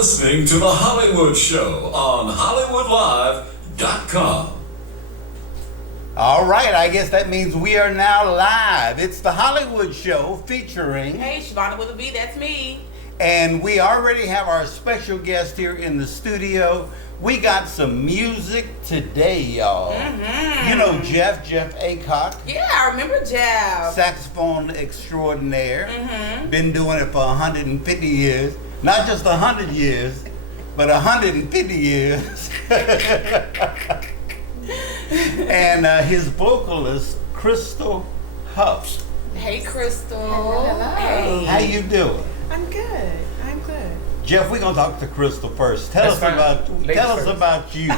listening to The Hollywood Show on HollywoodLive.com. All right, I guess that means we are now live. It's The Hollywood Show featuring... Hey, Shavonda with a V, that's me. And we already have our special guest here in the studio. We got some music today, y'all. You know Jeff Aycock. Yeah, I remember Jeff. Saxophone extraordinaire. Been doing it for 150 years. Not just 100 years, but 150 years. And his vocalist, Crystal Huff. Hey, Crystal. Hello. Hey. How you doing? I'm good. Jeff, we're gonna talk to Crystal first. Tell us about you.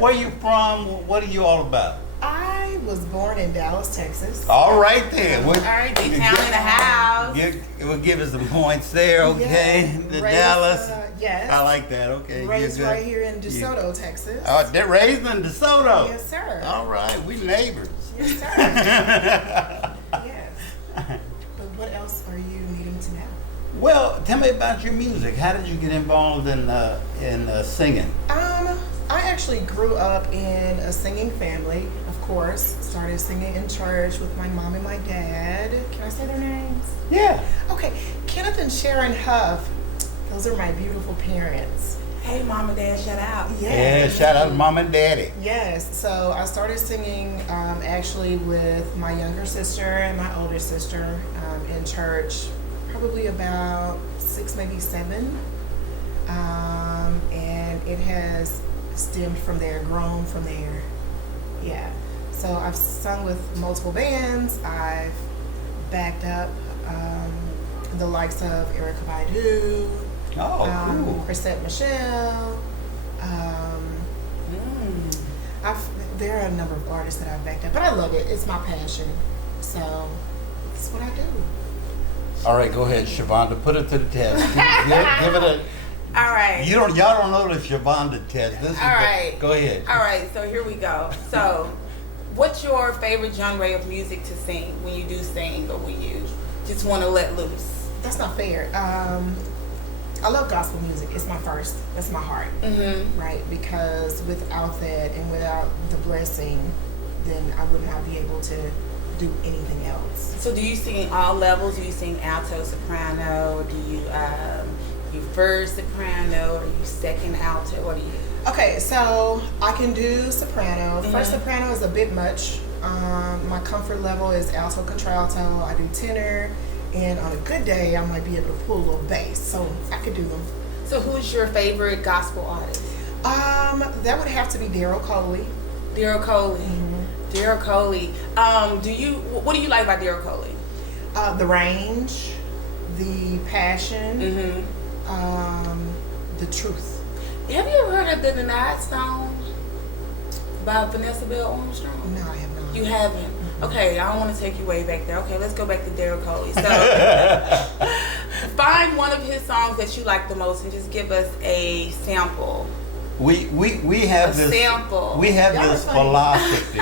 Where you from? What are you all about? I was born in Dallas, Texas. All right then. All right, D-Town in the house. We'll give us some points there, okay? Yeah. The Raised, Dallas. yes. I like that. Okay. Raised you're good. right here in DeSoto, Texas. They're raised in DeSoto. Yes, sir. All right, we neighbors. Yes, sir. Yes. But what else are you needing to know? Well, tell me about your music. How did you get involved in singing? I actually grew up in a singing family, of course. Started singing in church with my mom and my dad. Can I say their names? Yeah. Okay, Kenneth and Sharon Huff. Those are my beautiful parents. Hey, Mom and Dad, shout out. Yeah, shout out to Mom and Daddy. Yes, so I started singing actually with my younger sister and my older sister in church, probably about 6, maybe 7. And it has stemmed from there, grown from there. Yeah. So I've sung with multiple bands. I've backed up the likes of Erykah Badu, Cool. Chrisette Michelle. There are a number of artists that I've backed up, but I love it. It's my passion. So it's what I do. All right, go ahead, Shavonda. Put it to the test. Give it a. All right. Y'all don't know the Shavonda test. This is All right. Go ahead. All right, so here we go. So, what's your favorite genre of music to sing when you do sing or when you just want to let loose? That's not fair. I love gospel music. It's my first. That's my heart. Right? Because without that and without the blessing, then I would not be able to do anything else. So, do you sing all levels? Do you sing alto, soprano? Do you first soprano? Or you second alto? What do you? Okay, so I can do soprano. First soprano is a bit much. My comfort level is alto, contralto. I do tenor, and on a good day, I might be able to pull a little bass. So I could do them. So who's your favorite gospel artist? That would have to be Daryl Coley. Daryl Coley. Daryl Coley. What do you like about Daryl Coley? The range, the passion, the truth. Have you ever heard of The Denied Stone by Vanessa Bell Armstrong? No, I have not. You haven't? Okay, I don't want to take you way back there. Okay, let's go back to Daryl Coley. So, find one of his songs that you like the most and just give us a sample. We have A this sample. We have Y'all this are funny. philosophy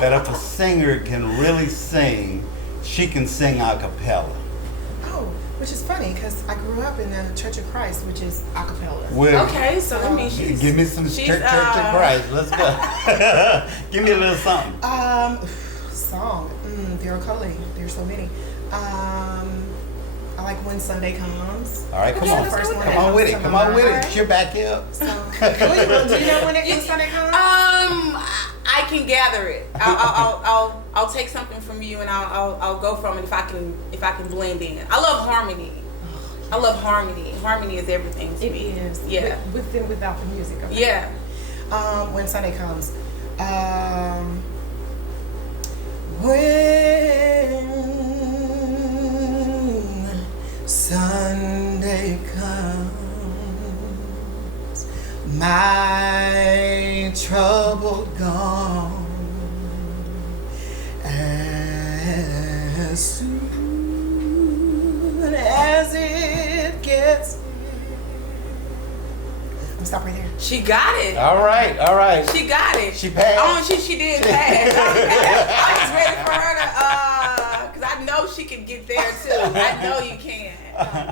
that if a singer can really sing, she can sing a cappella. Oh, which is funny because I grew up in the Church of Christ, which is a cappella. Okay, so that means she's... Give me some Church of Christ. Let's go. Give me a little something. Song. Daryl Coley. There's so many. I like When Sunday Comes. All right, come Okay, on. let's go with Come that. on with it. Come on with it. Alright. She'll back you up. So, do you know when Sunday comes? I can gather it. I'll take something from you and I'll go from it if I can blend in. I love harmony. I love harmony. Harmony is everything to me. It is. Yeah. With and without the music. Okay. Yeah. When Sunday comes. When Sunday comes, my trouble gone, as soon as it gets. Stop right there. She got it. All right. She got it. She passed. Oh, she did pass. I was ready for her to, because I know she can get there too. I know you can.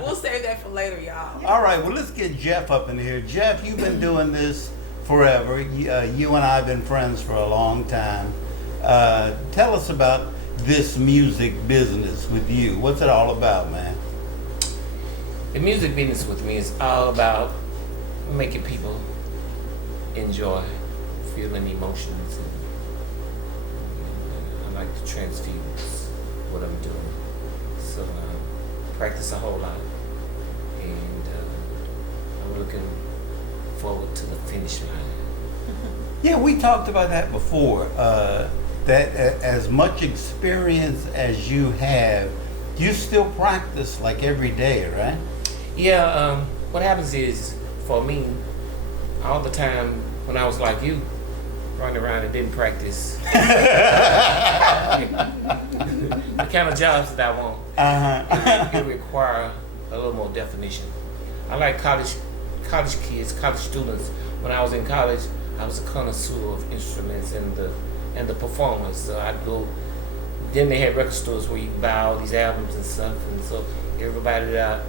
We'll save that for later, y'all. All right, well, let's get Jeff up in here. Jeff, you've been doing this forever. You and I have been friends for a long time. Tell us about this music business with you. What's it all about, man? The music business with me is all about making people enjoy feeling emotions. And I like to transfuse what I'm doing. So I practice a whole lot. And I'm looking forward to the finish line. Yeah, we talked about that before. That as much experience as you have, you still practice like every day, right? Yeah, what happens is, for me, all the time when I was like you, running around and didn't practice, the kind of jobs that I want, it require a little more definition. I like college kids, college students. When I was in college, I was a connoisseur of instruments and the performers. So I'd go. Then they had record stores where you could buy all these albums and stuff, and so anybody that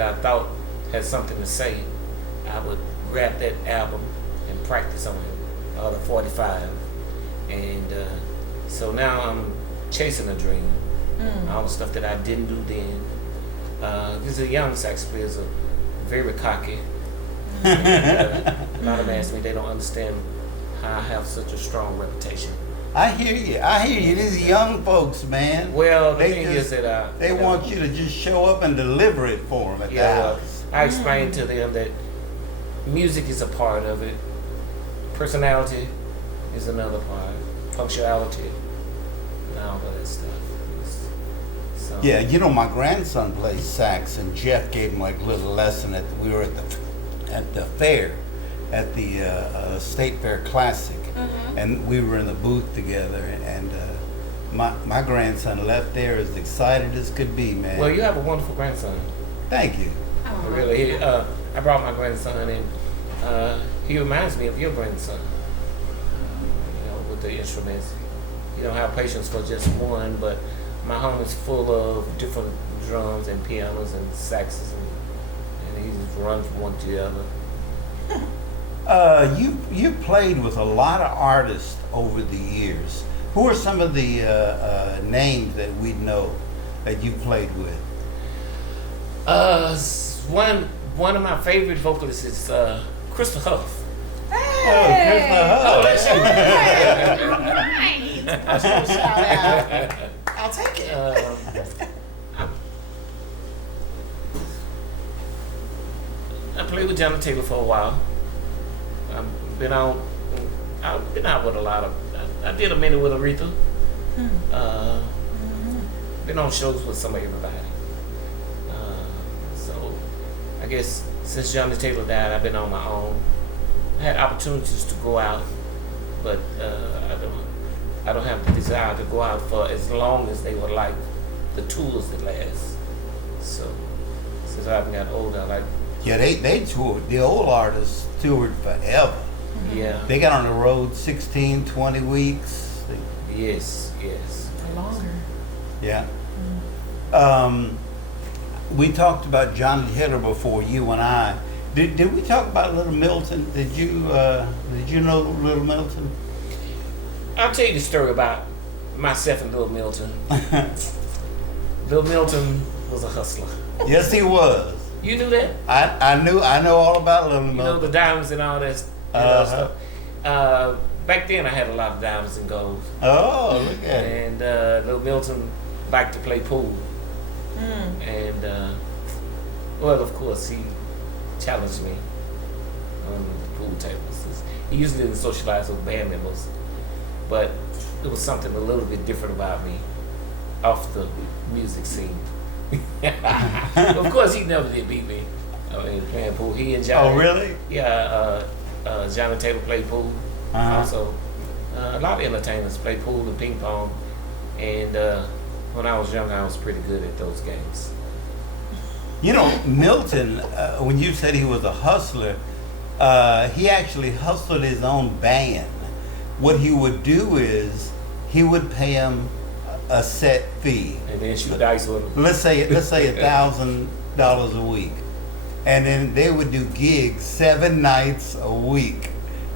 I thought had something to say, I would grab that album and practice on it, the 45. And so now I'm chasing a dream. All the stuff that I didn't do then. These are young sax players are very cocky. And, a lot of them ask me, they don't understand how I have such a strong reputation. I hear you. These young folks, man. Well, the thing is that they want you to just show up and deliver it for them at the house. I explained to them that music is a part of it. Personality is another part. Punctuality and all of that stuff. So, Yeah, you know, my grandson plays sax, and Jeff gave him like a little lesson we were at the fair, at the State Fair Classic, and we were in the booth together, and my grandson left there as excited as could be, man. Well, you have a wonderful grandson. Thank you. Really, I brought my grandson, and he reminds me of your grandson. With the instruments, you don't have patience for just one, but my home is full of different drums and pianos and saxes, and he just runs from one to the other. You played with a lot of artists over the years. Who are some of the names that we know that you played with? One of my favorite vocalists is Crystal Huff. Hey! Oh, That's right. That's a shout out. I'll take it. I played with Johnny Taylor for a while. I've been out with a lot of. I did a minute with Aretha. Been on shows with some of everybody. So I guess since Johnny Taylor died, I've been on my own. I had opportunities to go out, but I don't have the desire to go out for as long as they would like the tours that last. So since I've gotten older, I like. Yeah, they toured. The old artists toured forever. Yeah. They got on the road 16, 20 weeks. Yes. Or longer. Yeah. We talked about Johnny Taylor before, you and I. Did we talk about Little Milton? Did you know Little Milton? I'll tell you the story about myself and Little Milton. Little Milton was a hustler. Yes, he was. You knew that? I know all about Little Milton. You know the diamonds and all that stuff. Back then, I had a lot of diamonds and gold. Oh, look at it. And Little Milton liked to play pool. And well, of course, he challenged me on the pool tables. He usually didn't socialize with band members, but it was something a little bit different about me off the music scene. Of course, he never did beat me. I mean, playing pool. He and Johnny. Oh, really? Yeah. Johnny Taylor played pool. Also, a lot of entertainers play pool and ping pong. And when I was young, I was pretty good at those games. You know, Milton, when you said he was a hustler, he actually hustled his own band. What he would do is he would pay them a set fee. And then shoot dice with them. Let's say $1,000 a week, and then they would do gigs 7 nights a week.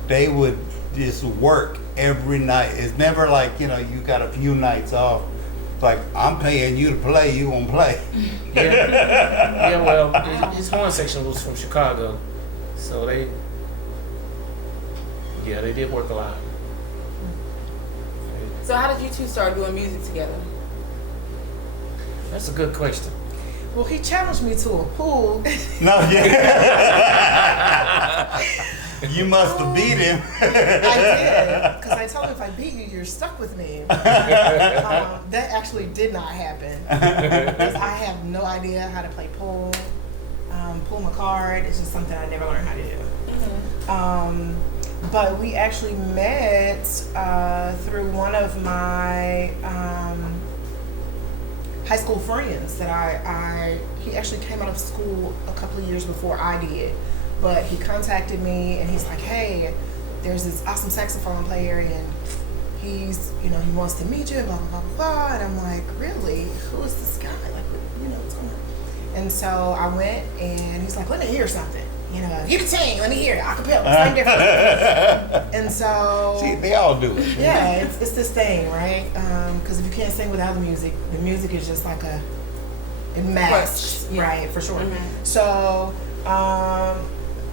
They would just work every night. It's never like, you got a few nights off. It's like, I'm paying you to play, you won't play. Yeah, well, his horn section was from Chicago, so they did work a lot. So how did you two start doing music together? That's a good question. Well, he challenged me to a pool. No, yeah. You must have beat him. I did, because I told him if I beat you, you're stuck with me. That actually did not happen, because I have no idea how to play pool. Pull my card, it's just something I never learned how to do. But we actually met through one of my high school friends that he actually came out of school a couple of years before I did. But he contacted me and he's like, hey, there's this awesome saxophone player and he's, he wants to meet you, blah, blah, blah, blah. And I'm like, really? Who is this guy? Like, what's going on? And so I went and he's like, let me hear something. Give it to me, let me hear it. Acapella, same different. And so. See, they all do it. Yeah, it's this thing, right? Because if you can't sing without the music is just like it matched, right, for sure. Mm-hmm. So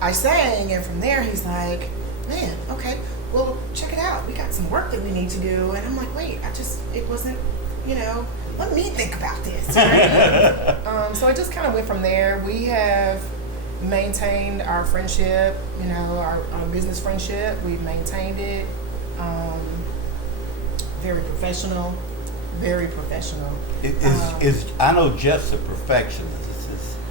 I sang, and from there he's like, man, okay, well, check it out. We got some work that we need to do. And I'm like, wait, it wasn't, let me think about this. Right? So I just kind of went from there. We have maintained our friendship, our business friendship. We've maintained it. Very professional. Very professional. I know Jeff's a perfectionist.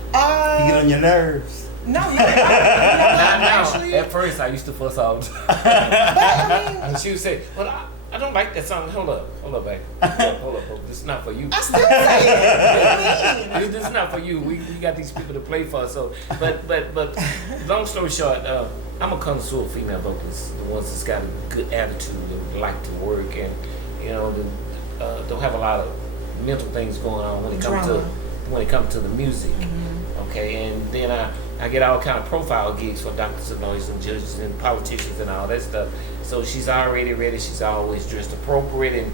He get on your nerves. No, Actually, at first I used to fuss out. But I mean, And she would say, well, I don't like that song. Hold up, babe. Hold up. This is not for you. I still say it. What do you mean? This is not for you. We got these people to play for. So, but long story short, I'm a connoisseur of female vocalists. The ones that's got a good attitude and like to work and don't have a lot of mental things going on when it comes to the music. Mm-hmm. Okay, and then I get all kind of profile gigs for doctors and lawyers and judges and politicians and all that stuff. So she's already ready. She's always dressed appropriate and